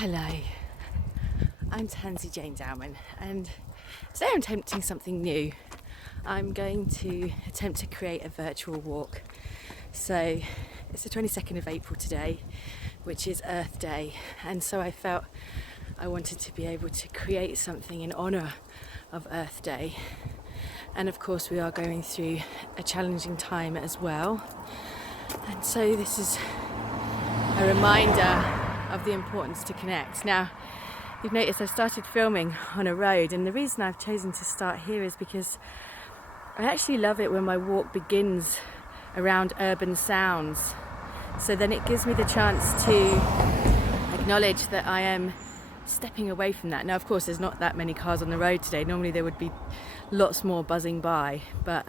Hello, I'm Tansy Jane Dowman, and today I'm attempting something new. I'm going to attempt to create a virtual walk. So it's the 22nd of April today, which is Earth Day, and so I felt I wanted to be able to create something in honour of Earth Day. And of course we are going through a challenging time as well, and so this is a reminder of the importance to connect. Now, you've noticed I've started filming on a road, and the reason I've chosen to start here is because I actually love it when my walk begins around urban sounds. So then it gives me the chance to acknowledge that I am stepping away from that. Now, of course, there's not that many cars on the road today. Normally there would be lots more buzzing by, but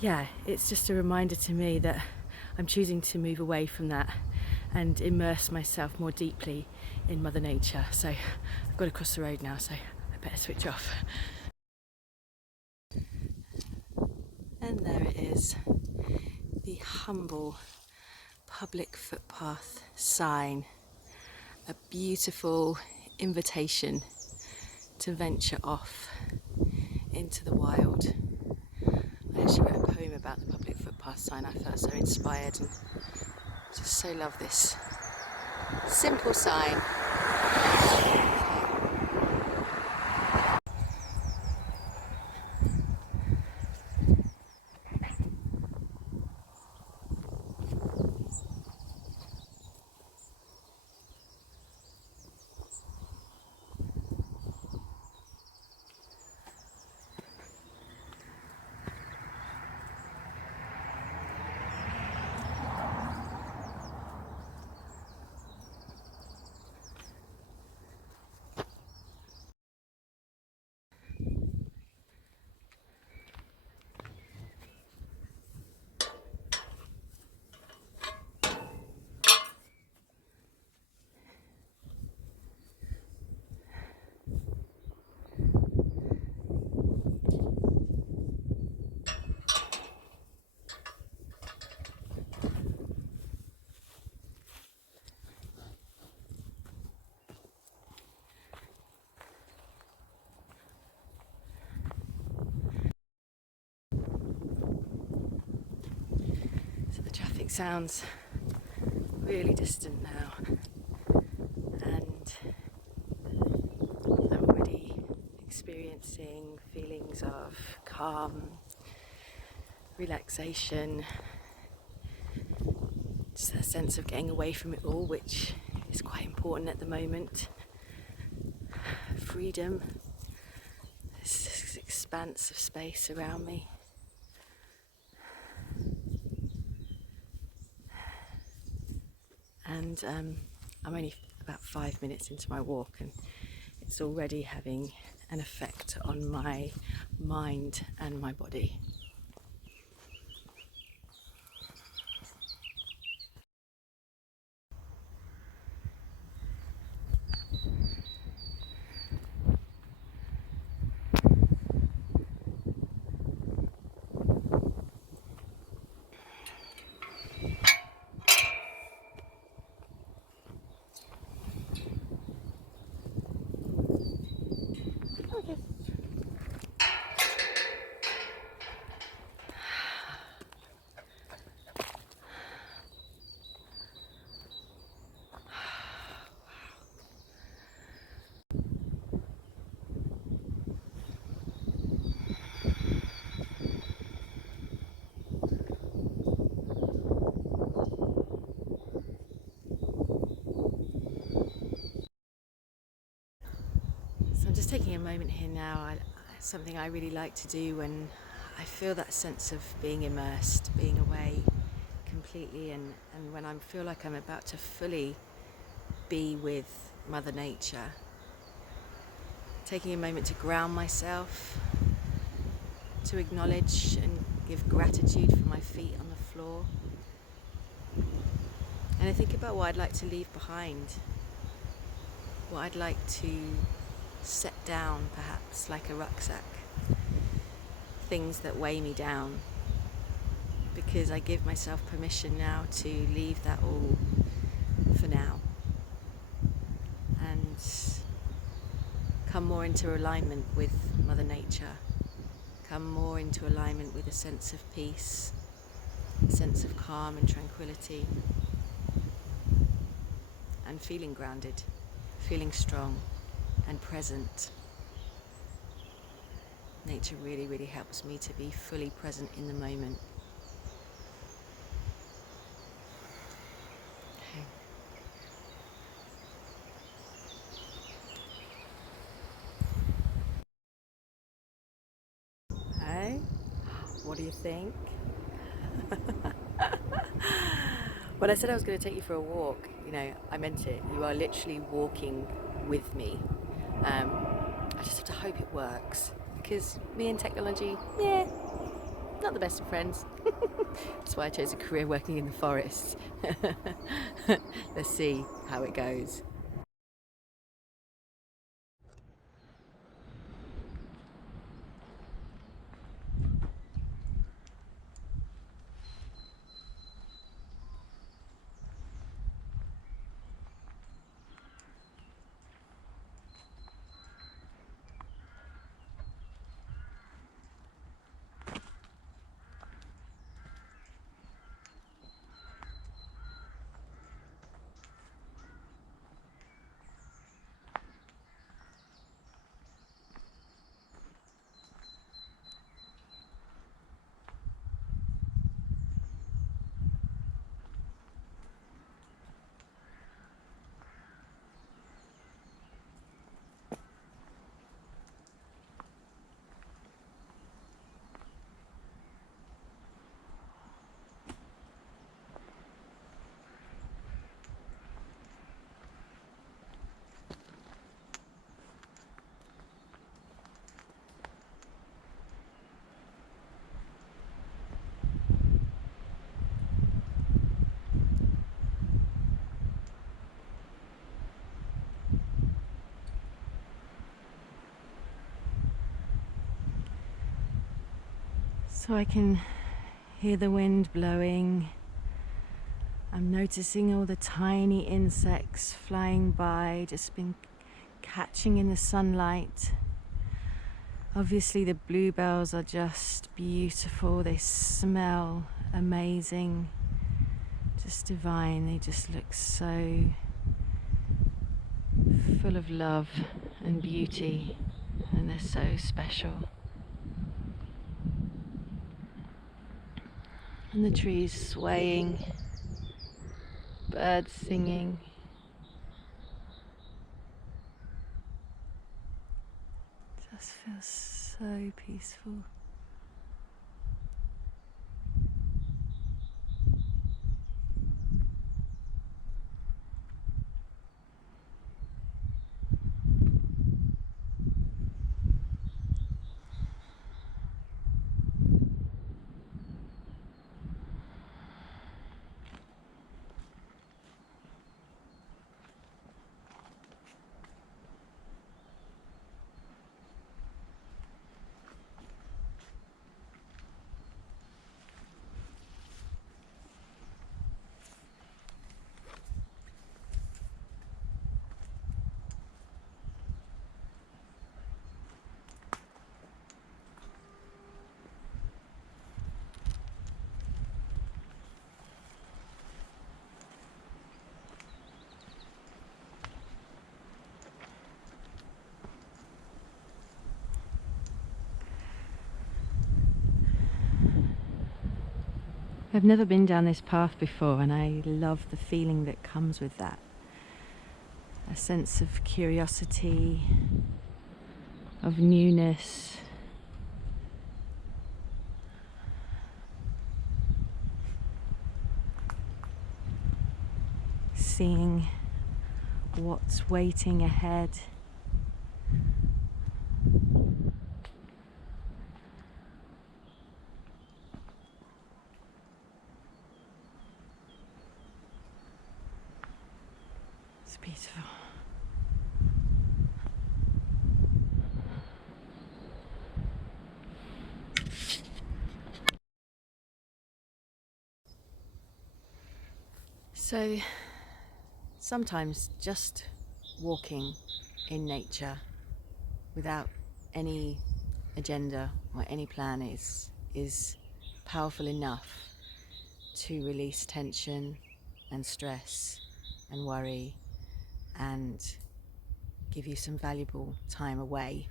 yeah, it's just a reminder to me that I'm choosing to move away from that and immerse myself more deeply in Mother Nature. So I've got to cross the road now, so I better switch off. And there it is, the humble public footpath sign, a beautiful invitation to venture off into the wild. I actually wrote a poem about the public footpath sign. I felt so inspired and just so love this simple sign. So the traffic sounds really distant now, and I'm already experiencing feelings of calm, relaxation, just a sense of getting away from it all, which is quite important at the moment. Freedom, this expanse of space around me. And I'm only about 5 minutes into my walk, and it's already having an effect on my mind and my body. So I'm just taking a moment here now. Something I really like to do when I feel that sense of being immersed, being away completely, and when I feel like I'm about to fully be with Mother Nature. Taking a moment to ground myself, to acknowledge and give gratitude for my feet on the floor. And I think about what I'd like to leave behind, what I'd like to set down, perhaps like a rucksack, things that weigh me down, because I give myself permission now to leave that all for now. come more into alignment with Mother Nature, come more into alignment with a sense of peace, a sense of calm and tranquility, and feeling grounded, feeling strong and present. Nature really, really helps me to be fully present in the moment. Hey, what do you think? When I said I was going to take you for a walk, I meant it. You are literally walking with me. I just have to hope it works, because me and technology, not the best of friends. That's why I chose a career working in the forest. Let's see how it goes. So I can hear the wind blowing. I'm noticing all the tiny insects flying by, just been catching in the sunlight. Obviously the bluebells are just beautiful. They smell amazing, just divine. They just look so full of love and beauty, and they're so special. And the trees swaying, birds singing. Just feels so peaceful. I've never been down this path before, and I love the feeling that comes with that. A sense of curiosity, of newness. Seeing what's waiting ahead. It's beautiful. So sometimes just walking in nature without any agenda or any plan is powerful enough to release tension and stress and worry and give you some valuable time away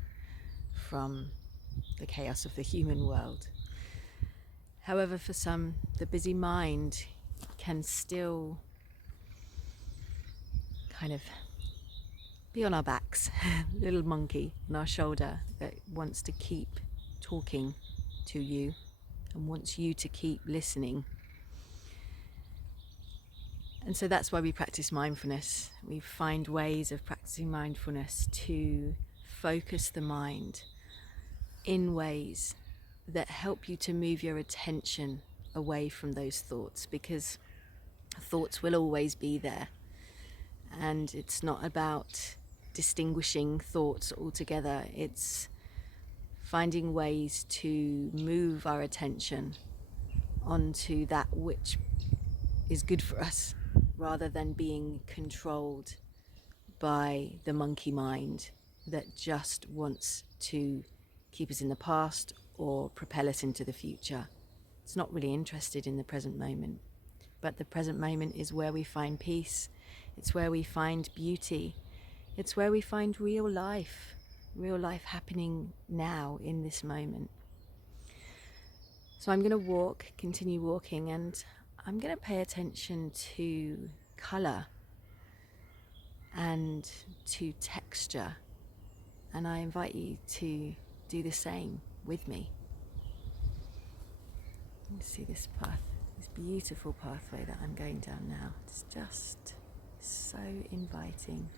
from the chaos of the human world. However, for some, the busy mind can still kind of be on our backs, little monkey on our shoulder that wants to keep talking to you and wants you to keep listening. And so that's why we practice mindfulness. We find ways of practicing mindfulness to focus the mind in ways that help you to move your attention away from those thoughts, because thoughts will always be there. And it's not about distinguishing thoughts altogether. It's finding ways to move our attention onto that which is good for us, rather than being controlled by the monkey mind that just wants to keep us in the past or propel us into the future. It's not really interested in the present moment. But the present moment is where we find peace. It's where we find beauty. It's where we find real life happening now in this moment. So I'm going to continue walking, and I'm going to pay attention to colour and to texture. And I invite you to do the same with me. You see this path, this beautiful pathway that I'm going down now. It's just so inviting.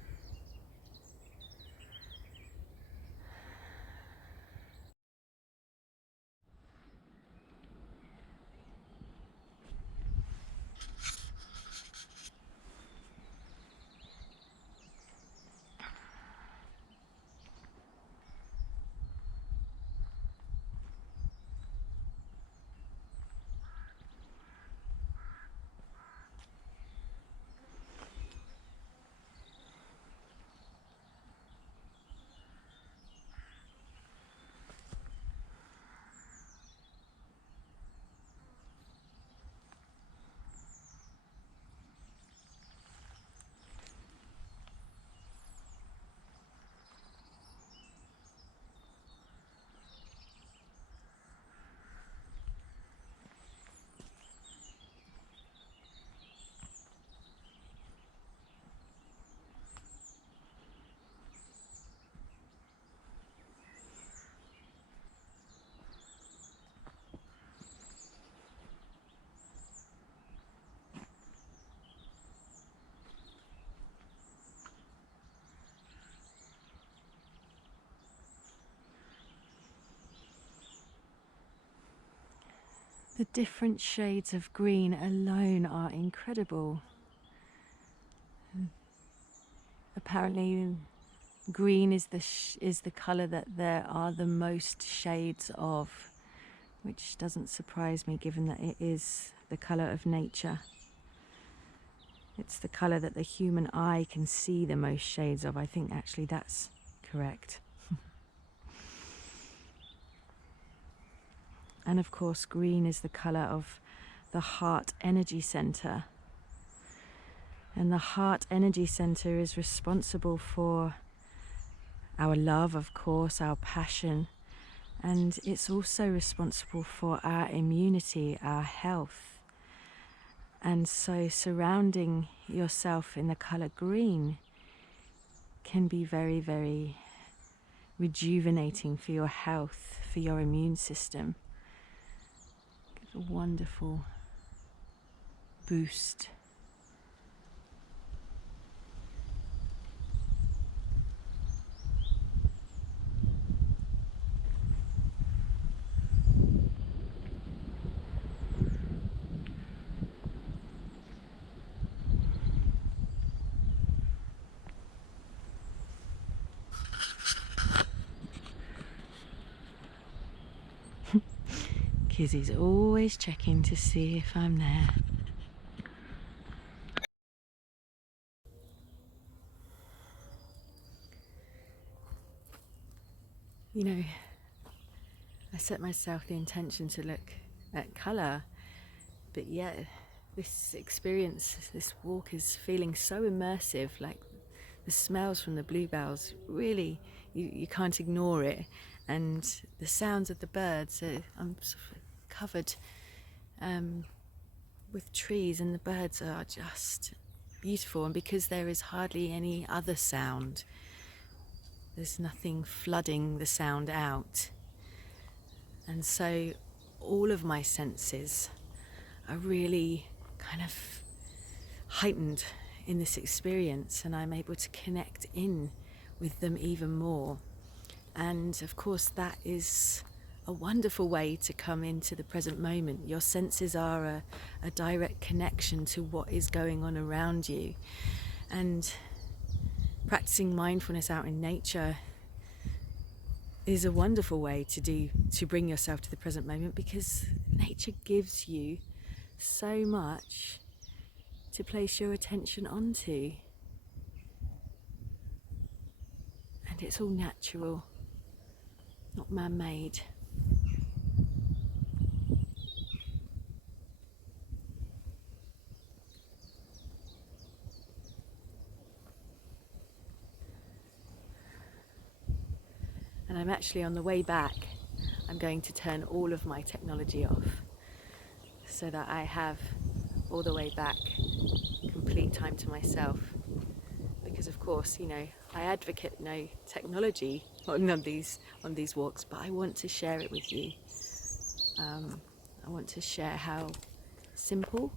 The different shades of green alone are incredible. Apparently, green is the colour that there are the most shades of, which doesn't surprise me given that it is the colour of nature. It's the colour that the human eye can see the most shades of. I think actually that's correct. And of course, green is the colour of the heart energy centre. And the heart energy centre is responsible for our love, of course, our passion. And it's also responsible for our immunity, our health. And so surrounding yourself in the colour green can be very, very rejuvenating for your health, for your immune system. A wonderful boost. Kizzy's always checking to see if I'm there. You know, I set myself the intention to look at colour, but yet this experience, this walk is feeling so immersive, like the smells from the bluebells, really, you can't ignore it. And the sounds of the birds, I'm sort of covered with trees, and the birds are just beautiful. And because there is hardly any other sound, there's nothing flooding the sound out. And so all of my senses are really kind of heightened in this experience, and I'm able to connect in with them even more. And of course, that is a wonderful way to come into the present moment. Your senses are a direct connection to what is going on around you. And practicing mindfulness out in nature is a wonderful way to bring yourself to the present moment, because nature gives you so much to place your attention onto, and it's all natural, not man-made. And I'm actually, on the way back, I'm going to turn all of my technology off so that I have all the way back complete time to myself. Because of course, you know, I advocate no technology on these walks, but I want to share it with you. I want to share how simple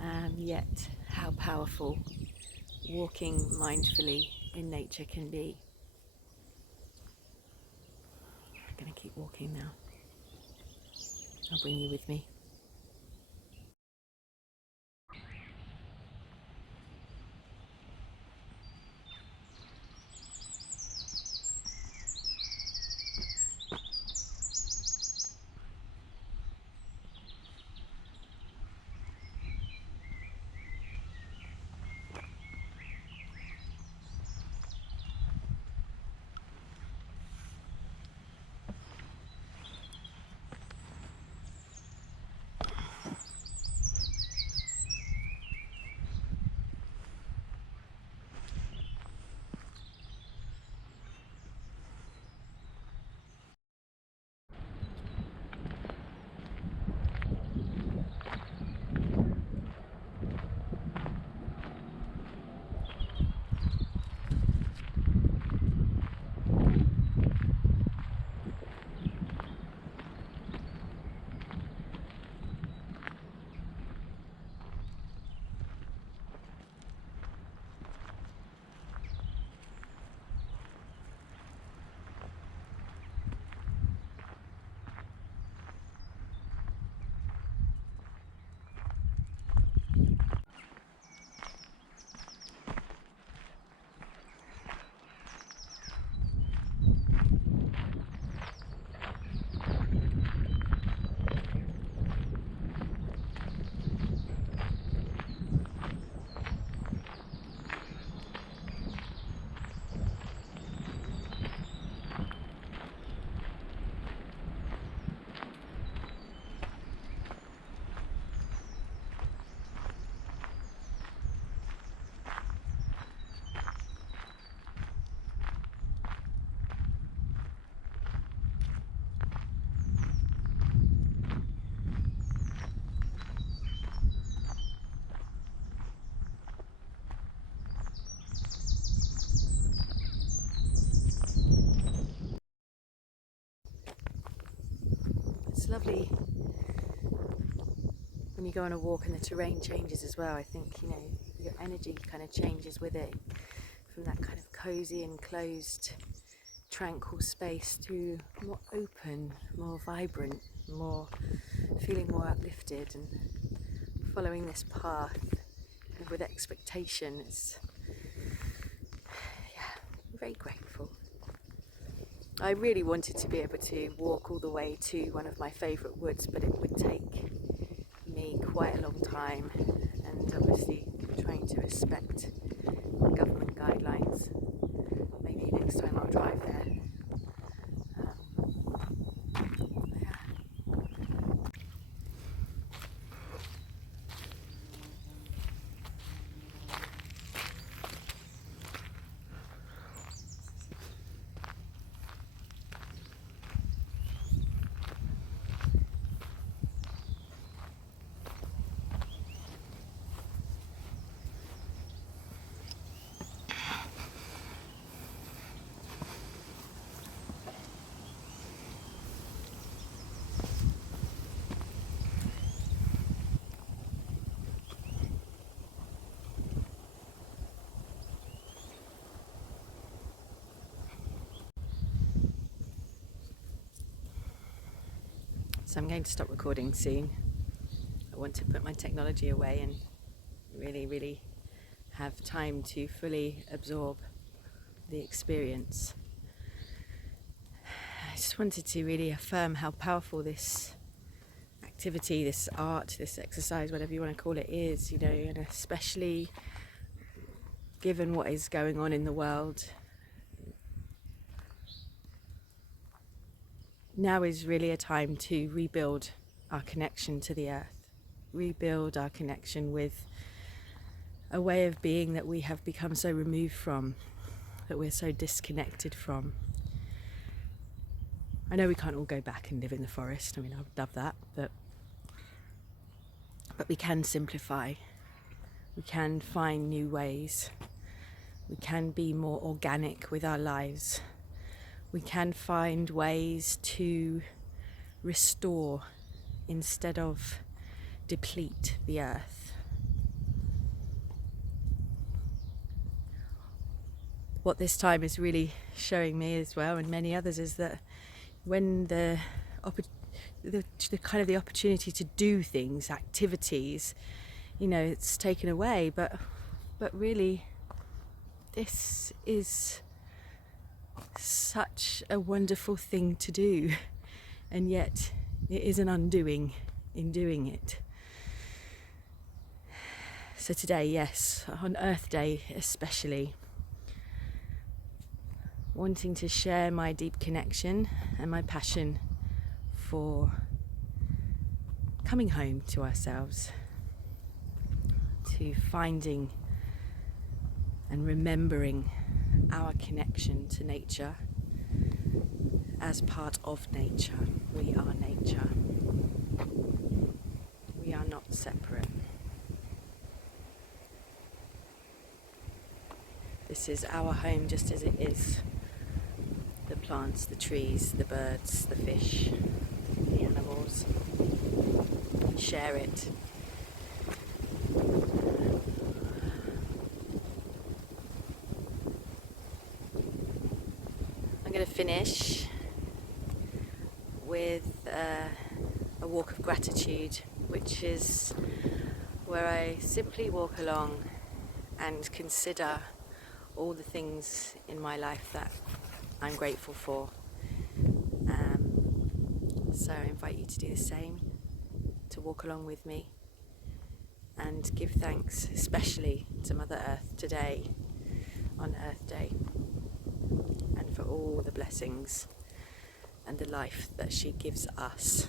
and yet how powerful walking mindfully in nature can be. I'm going to keep walking now. I'll bring you with me. It's lovely when you go on a walk and the terrain changes as well. I think, you know, your energy kind of changes with it, from that kind of cozy, enclosed, tranquil space to more open, more vibrant, more feeling more uplifted, and following this path kind of with expectation. It's, yeah, I'm very grateful. I really wanted to be able to walk all the way to one of my favourite woods, but it would take me quite a long time, and obviously trying to respect government guidelines. Maybe next time I'll drive there. So I'm going to stop recording soon. I want to put my technology away and really have time to fully absorb the experience. I just wanted to really affirm how powerful this activity, this art, this exercise, whatever you want to call it, is, and especially given what is going on in the world. Now is really a time to rebuild our connection to the earth, rebuild our connection with a way of being that we have become so removed from, that we're so disconnected from. I know we can't all go back and live in the forest. I mean, I would love that, but we can simplify. We can find new ways. We can be more organic with our lives. We can find ways to restore instead of deplete the earth. What this time is really showing me as well, and many others, is that when the kind of the opportunity to do things, activities, it's taken away, but really this is such a wonderful thing to do, and yet it is an undoing in doing it. So today, yes, on Earth Day especially, wanting to share my deep connection and my passion for coming home to ourselves, to finding and remembering our connection to nature as part of nature. We are nature. We are not separate. This is our home just as it is. The plants, the trees, the birds, the fish, the animals. We share it. I'm going to finish with a walk of gratitude, which is where I simply walk along and consider all the things in my life that I'm grateful for. So I invite you to do the same, to walk along with me and give thanks, especially to Mother Earth today, on Earth Day, and for all the blessings and the life that she gives us.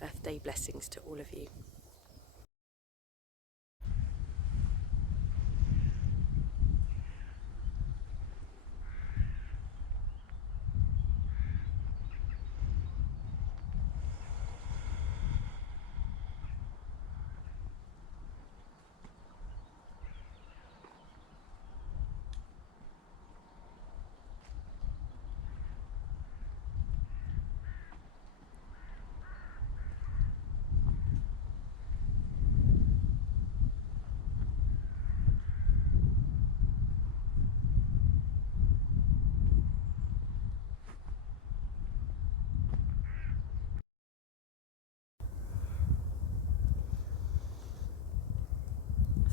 Earth Day blessings to all of you.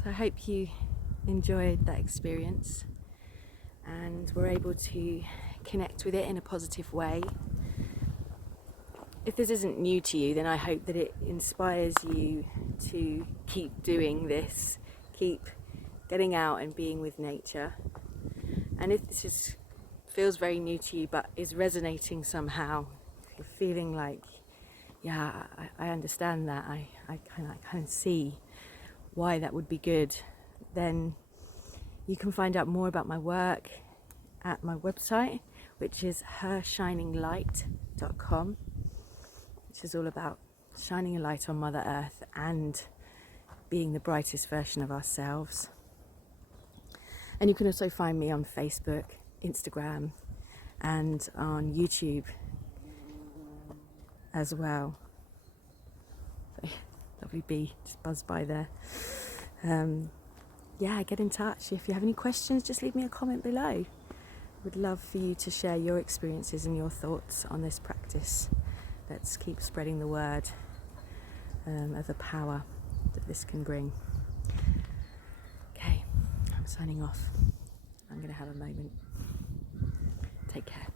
So I hope you enjoyed that experience and were able to connect with it in a positive way. If this isn't new to you, then I hope that it inspires you to keep doing this, keep getting out and being with nature. And if this feels very new to you but is resonating somehow, if you're feeling like, yeah, I understand that, I kind of see why that would be good, then you can find out more about my work at my website, which is hershininglight.com, which is all about shining a light on Mother Earth and being the brightest version of ourselves. And you can also find me on Facebook, Instagram, and on YouTube as well. Lovely bee just buzzed by there. Yeah, get in touch. If you have any questions, just leave me a comment below. Would love for you to share your experiences and your thoughts on this practice. Let's keep spreading the word of the power that this can bring. Okay, I'm signing off. I'm going to have a moment. Take care.